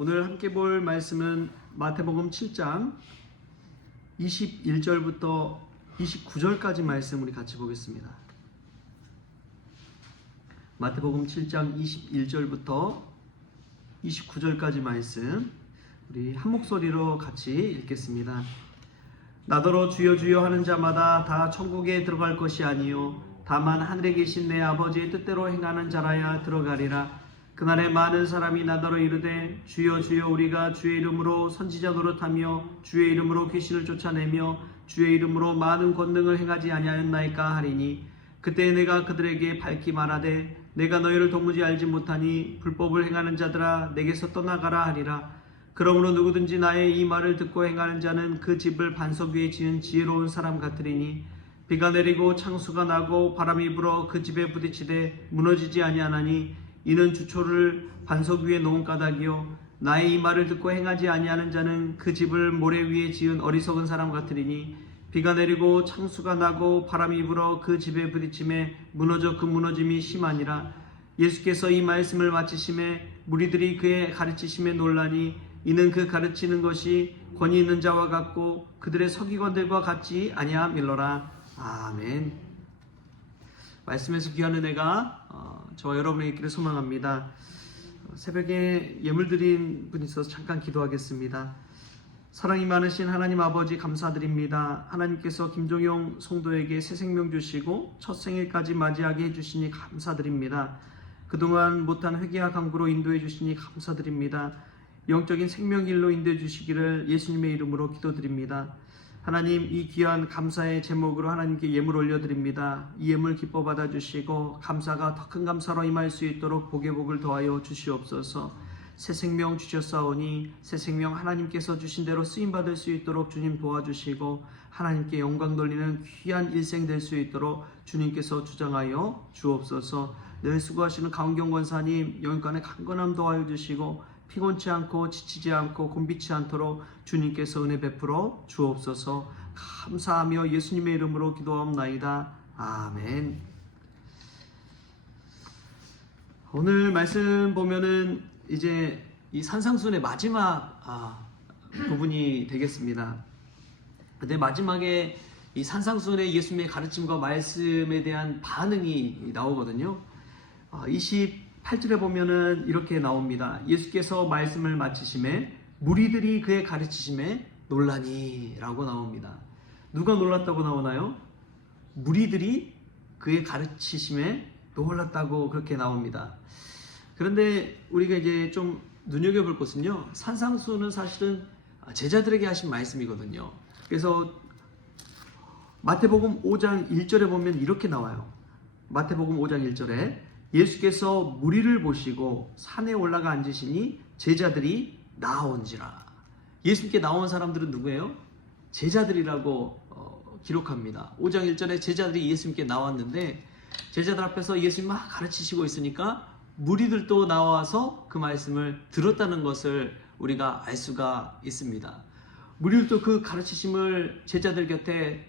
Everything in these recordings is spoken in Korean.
오늘 함께 볼 말씀은 마태복음 7장 21절부터 29절까지 말씀 우리 같이 보겠습니다. 마태복음 7장 21절부터 29절까지 말씀 우리 한 목소리로 같이 읽겠습니다. 나더러 주여 주여 하는 자마다 다 천국에 들어갈 것이 아니요 다만 하늘에 계신 내 아버지의 뜻대로 행하는 자라야 들어가리라. 그날에 많은 사람이 나더러 이르되 주여 주여 우리가 주의 이름으로 선지자 노릇하며 주의 이름으로 귀신을 쫓아내며 주의 이름으로 많은 권능을 행하지 아니하였나이까 하리니 그때 내가 그들에게 밝히 말하되 내가 너희를 도무지 알지 못하니 불법을 행하는 자들아 내게서 떠나가라 하리라. 그러므로 누구든지 나의 이 말을 듣고 행하는 자는 그 집을 반석 위에 지은 지혜로운 사람 같으리니 비가 내리고 창수가 나고 바람이 불어 그 집에 부딪히되 무너지지 아니하나니 이는 주초를 반석 위에 놓은 까닭이요 나의 이 말을 듣고 행하지 아니하는 자는 그 집을 모래 위에 지은 어리석은 사람 같으리니 비가 내리고 창수가 나고 바람이 불어 그 집에 부딪힘에 무너져 그 무너짐이 심하니라. 예수께서 이 말씀을 마치심에 무리들이 그의 가르치심에 놀라니 이는 그 가르치는 것이 권위 있는 자와 같고 그들의 서기관들과 같지 아니함일러라. 아멘. 말씀에서 귀한 은혜가 저와 여러분에게 있기를 소망합니다. 새벽에 예물 드린 분이 있어서 잠깐 기도하겠습니다. 사랑이 많으신 하나님 아버지 감사드립니다. 하나님께서 김종용 성도에게 새 생명 주시고 첫 생일까지 맞이하게 해주시니 감사드립니다. 그동안 못한 회개와 간구로 인도해 주시니 감사드립니다. 영적인 생명길로 인도해 주시기를 예수님의 이름으로 기도드립니다. 하나님, 이 귀한 감사의 제목으로 하나님께 예물 올려드립니다. 이 예물 기뻐 받아주시고 감사가 더 큰 감사로 임할 수 있도록 복의 복을 더하여 주시옵소서. 새 생명 주셨사오니 새 생명 하나님께서 주신 대로 쓰임받을 수 있도록 주님 도와주시고 하나님께 영광 돌리는 귀한 일생 될 수 있도록 주님께서 주장하여 주옵소서. 늘 수고하시는 강경 권사님 영육간의 강건함 도와여 주시고 피곤치 않고 지치지 않고 곤비치 않도록 주님께서 은혜 베풀어 주옵소서. 감사하며 예수님의 이름으로 기도하옵나이다. 아멘. 오늘 말씀 보면은 이제 이 산상순의 마지막 부분이 되겠습니다. 근데 마지막에 이 산상순의 예수님의 가르침과 말씀에 대한 반응이 나오거든요. 28절에 보면은 이렇게 나옵니다. 예수께서 말씀을 마치심에 무리들이 그의 가르치심에 놀라니 라고 나옵니다. 누가 놀랐다고 나오나요? 무리들이 그의 가르치심에 놀랐다고 그렇게 나옵니다. 그런데 우리가 이제 좀 눈여겨볼 것은요, 산상수는 사실은 제자들에게 하신 말씀이거든요. 그래서 마태복음 5장 1절에 보면 이렇게 나와요. 마태복음 5장 1절에 예수께서 무리를 보시고 산에 올라가 앉으시니 제자들이 나온지라. 예수님께 나온 사람들은 누구예요? 제자들이라고 기록합니다. 5장 1절에 제자들이 예수님께 나왔는데 제자들 앞에서 예수님 막 가르치시고 있으니까 무리들도 나와서 그 말씀을 들었다는 것을 우리가 알 수가 있습니다. 무리들도 그 가르치심을 제자들 곁에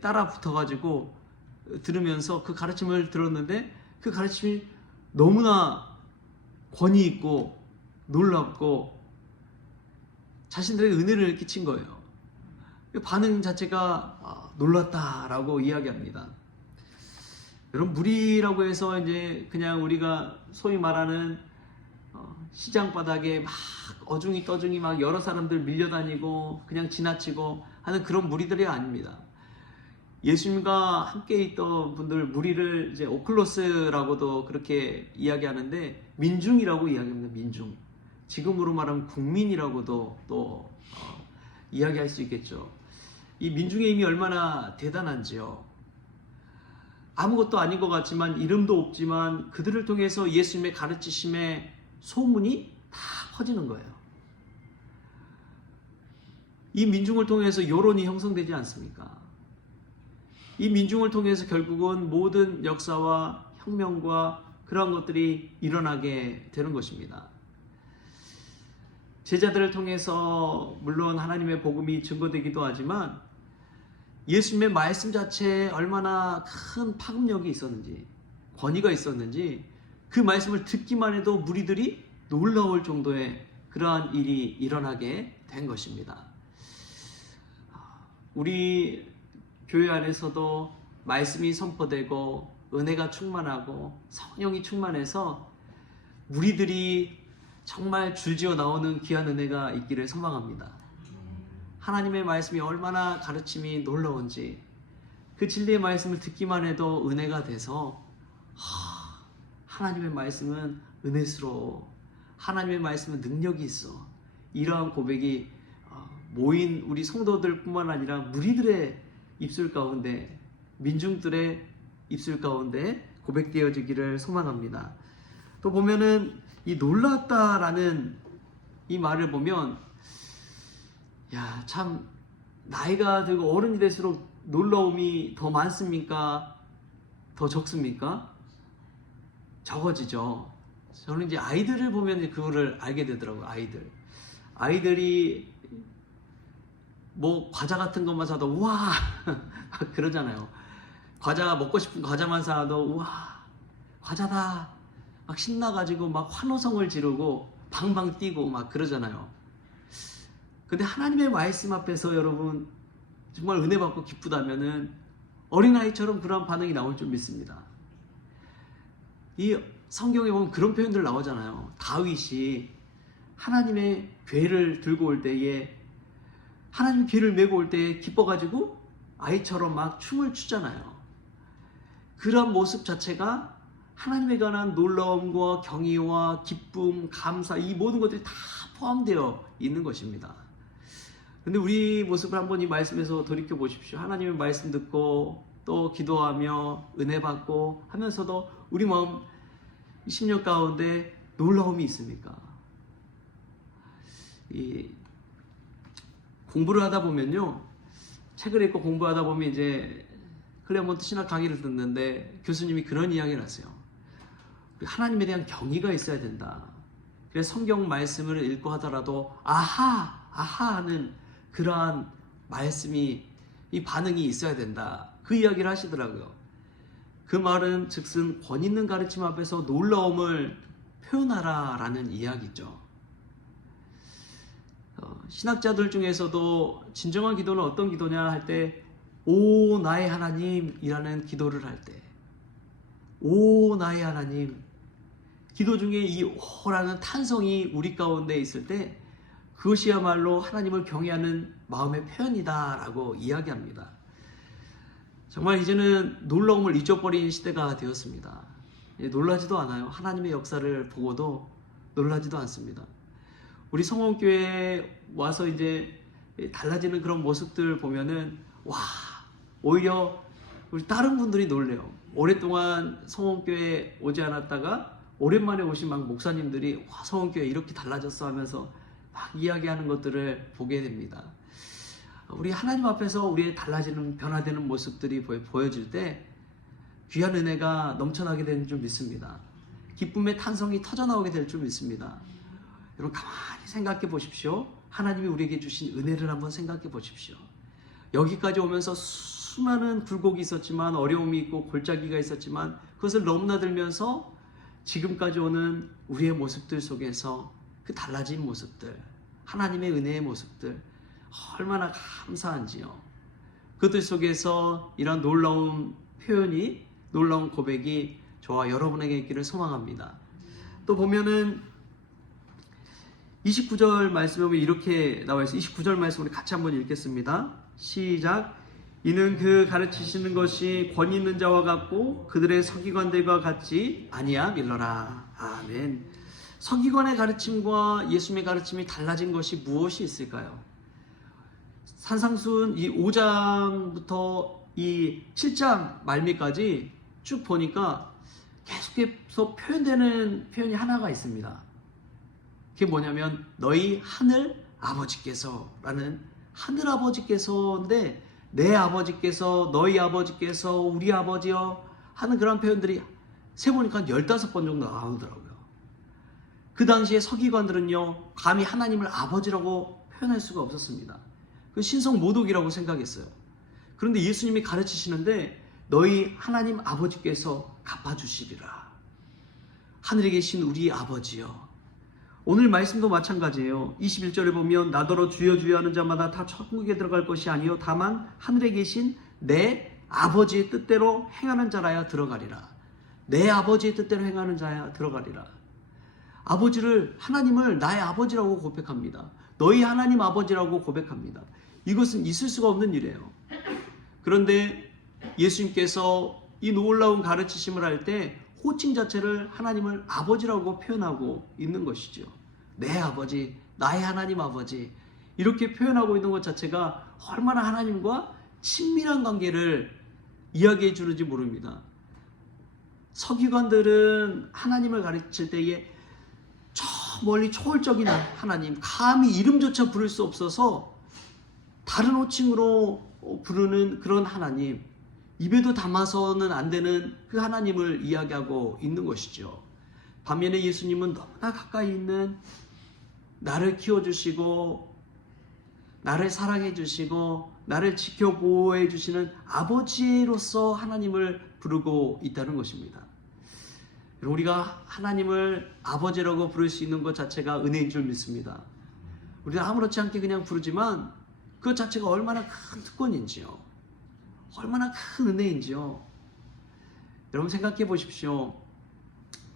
따라 붙어가지고 들으면서 그 가르침을 들었는데 그 가르침이 너무나 권위 있고 놀랍고 자신들에게 은혜를 끼친 거예요. 반응 자체가 놀랐다라고 이야기합니다. 여러분, 무리라고 해서 이제 그냥 우리가 소위 말하는 시장 바닥에 막 어중이 떠중이 막 여러 사람들 밀려다니고 그냥 지나치고 하는 그런 무리들이 아닙니다. 예수님과 함께 있던 분들 무리를 이제 오클로스라고도 그렇게 이야기하는데 민중이라고 이야기합니다. 민중. 지금으로 말하면 국민이라고도 또 이야기할 수 있겠죠. 이 민중의 힘이 얼마나 대단한지요. 아무것도 아닌 것 같지만 이름도 없지만 그들을 통해서 예수님의 가르치심의 소문이 다 퍼지는 거예요. 이 민중을 통해서 여론이 형성되지 않습니까? 이 민중을 통해서 결국은 모든 역사와 혁명과 그런 것들이 일어나게 되는 것입니다. 제자들을 통해서 물론 하나님의 복음이 증거되기도 하지만 예수님의 말씀 자체에 얼마나 큰 파급력이 있었는지, 권위가 있었는지 그 말씀을 듣기만 해도 무리들이 놀라울 정도의 그러한 일이 일어나게 된 것입니다. 우리 교회 안에서도 말씀이 선포되고 은혜가 충만하고 성령이 충만해서 무리들이 정말 줄지어 나오는 귀한 은혜가 있기를 소망합니다. 하나님의 말씀이 얼마나 가르침이 놀라운지 그 진리의 말씀을 듣기만 해도 은혜가 돼서 하나님의 말씀은 은혜스러워, 하나님의 말씀은 능력이 있어, 이러한 고백이 모인 우리 성도들뿐만 아니라 무리들의 입술 가운데, 민중들의 입술 가운데 고백되어지기를 소망합니다. 또 보면은 이 놀랐다라는 이 말을 보면, 야, 참 나이가 들고 어른이 될수록 놀라움이 더 많습니까? 더 적습니까? 적어지죠. 저는 이제 아이들을 보면 그거를 알게 되더라고요. 아이들이 뭐 과자 같은 것만 사도 우와 막 그러잖아요. 과자 먹고 싶은 과자만 사도 우와 과자다 막 신나가지고 막 환호성을 지르고 방방 뛰고 막 그러잖아요. 근데 하나님의 말씀 앞에서 여러분 정말 은혜 받고 기쁘다면은 어린아이처럼 그런 반응이 나올 줄 믿습니다. 이 성경에 보면 그런 표현들 나오잖아요. 다윗이 하나님의 괴를 들고 올 때에, 하나님 괴를 메고 올 때에 기뻐가지고 아이처럼 막 춤을 추잖아요. 그런 모습 자체가 하나님에 관한 놀라움과 경의와 기쁨, 감사, 이 모든 것들이 다 포함되어 있는 것입니다. 근데 우리 모습을 한번 이 말씀에서 돌이켜 보십시오. 하나님의 말씀 듣고 또 기도하며 은혜 받고 하면서도 우리 마음 심령 가운데 놀라움이 있습니까? 이 공부를 하다 보면요, 책을 읽고 공부하다 보면 이제 클레몬트 신학 강의를 듣는데 교수님이 그런 이야기를 하세요. 하나님에 대한 경의가 있어야 된다. 그래서 성경 말씀을 읽고 하더라도 아하 하는 그러한 말씀이, 이 반응이 있어야 된다. 그 이야기를 하시더라고요. 그 말은 즉슨 권 있는 가르침 앞에서 놀라움을 표현하라 라는 이야기죠. 신학자들 중에서도 진정한 기도는 어떤 기도냐 할 때, 오 나의 하나님 이라는 기도를 할 때, 오 나의 하나님, 기도 중에 이 오라는 탄성이 우리 가운데 있을 때 그것이야말로 하나님을 경외하는 마음의 표현이다 라고 이야기합니다. 정말 이제는 놀라움을 잊어버린 시대가 되었습니다. 놀라지도 않아요. 하나님의 역사를 보고도 놀라지도 않습니다. 우리 성원교회에 와서 이제 달라지는 그런 모습들 보면은 와, 오히려 우리 다른 분들이 놀래요. 오랫동안 성원교회에 오지 않았다가 오랜만에 오신 막 목사님들이 와, 성원교회 이렇게 달라졌어 하면서 막 이야기하는 것들을 보게 됩니다. 우리 하나님 앞에서 우리의 달라지는, 변화되는 모습들이 보여질 때 귀한 은혜가 넘쳐나게 되는 줄 믿습니다. 기쁨의 탄성이 터져나오게 될 줄 믿습니다. 여러분 가만히 생각해 보십시오. 하나님이 우리에게 주신 은혜를 한번 생각해 보십시오. 여기까지 오면서 수많은 굴곡이 있었지만, 어려움이 있고 골짜기가 있었지만, 그것을 넘나들면서 지금까지 오는 우리의 모습들 속에서 그 달라진 모습들, 하나님의 은혜의 모습들 얼마나 감사한지요. 그들 속에서 이런 놀라운 표현이, 놀라운 고백이 저와 여러분에게 있기를 소망합니다. 또 보면은 29절 말씀에 보면 이렇게 나와 있어요. 29절 말씀 우리 같이 한번 읽겠습니다. 시작. 이는 그 가르치시는 것이 권위 있는 자와 같고 그들의 서기관들과 같지 아니함일러라. 아멘. 서기관의 가르침과 예수님의 가르침이 달라진 것이 무엇이 있을까요? 산상수훈 이 5장부터 이 7장 말미까지 쭉 보니까 계속해서 표현되는 표현이 하나가 있습니다. 그게 뭐냐면 너희 하늘 아버지께서라는, 하늘 아버지께서인데 내 아버지께서, 너희 아버지께서, 우리 아버지여 하는 그런 표현들이 세보니까 15번 정도 나오더라고요. 그 당시에 서기관들은요 감히 하나님을 아버지라고 표현할 수가 없었습니다. 그 신성 모독이라고 생각했어요. 그런데 예수님이 가르치시는데 너희 하나님 아버지께서 갚아주시리라. 하늘에 계신 우리 아버지여, 오늘 말씀도 마찬가지예요. 21절에 보면 나더러 주여 주여 하는 자마다 다 천국에 들어갈 것이 아니요 다만 하늘에 계신 내 아버지의 뜻대로 행하는 자라야 들어가리라. 내 아버지의 뜻대로 행하는 자야 들어가리라. 아버지를, 하나님을 나의 아버지라고 고백합니다. 너희 하나님 아버지라고 고백합니다. 이것은 있을 수가 없는 일이에요. 그런데 예수님께서 이 놀라운 가르치심을 할 때 호칭 자체를 하나님을 아버지라고 표현하고 있는 것이죠. 내 아버지, 나의 하나님 아버지, 이렇게 표현하고 있는 것 자체가 얼마나 하나님과 친밀한 관계를 이야기해 주는지 모릅니다. 서기관들은 하나님을 가르칠 때에 저 멀리 초월적인 하나님, 감히 이름조차 부를 수 없어서 다른 호칭으로 부르는 그런 하나님, 입에도 담아서는 안 되는 그 하나님을 이야기하고 있는 것이죠. 반면에 예수님은 너무나 가까이 있는, 나를 키워주시고 나를 사랑해 주시고 나를 지켜 보호해 주시는 아버지로서 하나님을 부르고 있다는 것입니다. 우리가 하나님을 아버지라고 부를 수 있는 것 자체가 은혜인 줄 믿습니다. 우리는 아무렇지 않게 그냥 부르지만 그 자체가 얼마나 큰 특권인지요, 얼마나 큰 은혜인지요. 여러분 생각해 보십시오.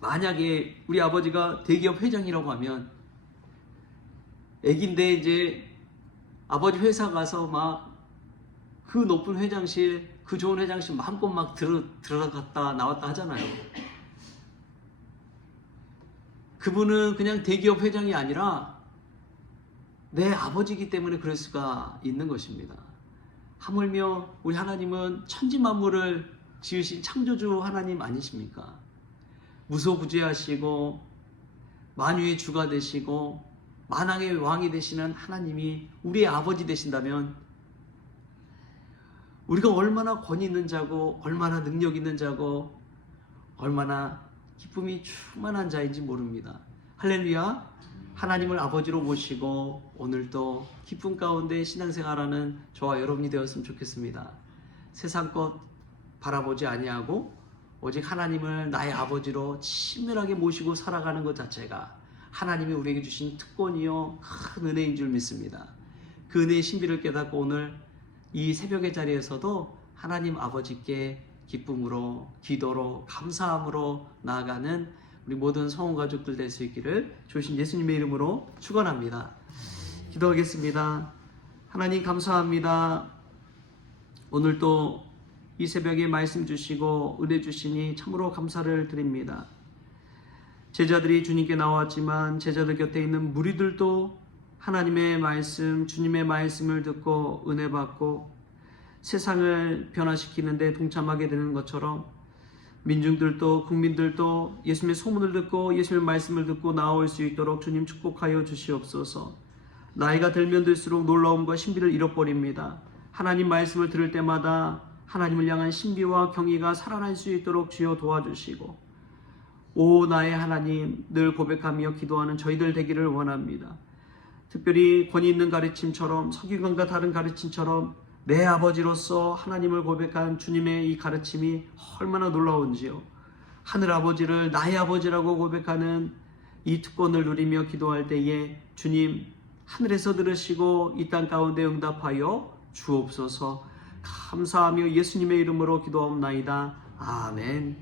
만약에 우리 아버지가 대기업 회장이라고 하면, 애기인데 이제 아버지 회사 가서 막 그 높은 회장실, 그 좋은 회장실 마음껏 막 들어갔다 나왔다 하잖아요. 그분은 그냥 대기업 회장이 아니라 내 아버지이기 때문에 그럴 수가 있는 것입니다. 하물며 우리 하나님은 천지 만물을 지으신 창조주 하나님 아니십니까? 무소부재하시고 만유의 주가 되시고 만왕의 왕이 되시는 하나님이 우리의 아버지 되신다면 우리가 얼마나 권위 있는 자고 얼마나 능력 있는 자고 얼마나 기쁨이 충만한 자인지 모릅니다. 할렐루야. 하나님을 아버지로 모시고 오늘도 기쁨 가운데 신앙생활하는 저와 여러분이 되었으면 좋겠습니다. 세상 것 바라보지 아니하고 오직 하나님을 나의 아버지로 친밀하게 모시고 살아가는 것 자체가 하나님이 우리에게 주신 특권이요 큰 은혜인 줄 믿습니다. 그 은혜의 신비를 깨닫고 오늘 이 새벽의 자리에서도 하나님 아버지께 기쁨으로, 기도로, 감사함으로 나아가는 우리 모든 성원 가족들 될 수 있기를 주신 예수님의 이름으로 축원합니다. 기도하겠습니다. 하나님 감사합니다. 오늘 또 이 새벽에 말씀 주시고 은혜 주시니 참으로 감사를 드립니다. 제자들이 주님께 나왔지만 제자들 곁에 있는 무리들도 하나님의 말씀, 주님의 말씀을 듣고 은혜 받고 세상을 변화시키는 데 동참하게 되는 것처럼 민중들도, 국민들도 예수님의 소문을 듣고 예수님의 말씀을 듣고 나올 수 있도록 주님 축복하여 주시옵소서. 나이가 들면 들수록 놀라움과 신비를 잃어버립니다. 하나님 말씀을 들을 때마다 하나님을 향한 신비와 경외가 살아날 수 있도록 주여 도와주시고, 오 나의 하나님, 늘 고백하며 기도하는 저희들 되기를 원합니다. 특별히 권위 있는 가르침처럼, 서기관과 다른 가르침처럼 내 아버지로서 하나님을 고백한 주님의 이 가르침이 얼마나 놀라운지요. 하늘 아버지를 나의 아버지라고 고백하는 이 특권을 누리며 기도할 때에 주님 하늘에서 들으시고 이 땅 가운데 응답하여 주옵소서. 감사하며 예수님의 이름으로 기도하옵나이다. 아멘.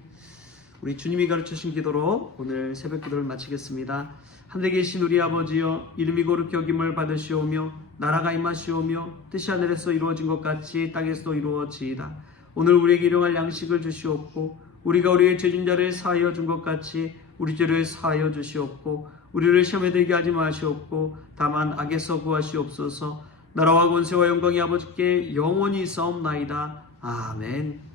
우리 주님이 가르치신 기도로 오늘 새벽 기도를 마치겠습니다. 하늘에 계신 우리 아버지여, 이름이 거룩히 여김을 받으시오며 나라가 임하시오며 뜻이 하늘에서 이루어진 것 같이 땅에서도 이루어지이다. 오늘 우리에게 일용할 양식을 주시옵고 우리가 우리의 죄진 자를 사하여 준 것 같이 우리 죄를 사하여 주시옵고 우리를 시험에 들게 하지 마시옵고 다만 악에서 구하시옵소서. 나라와 권세와 영광이 아버지께 영원히 있사옵나이다. 아멘.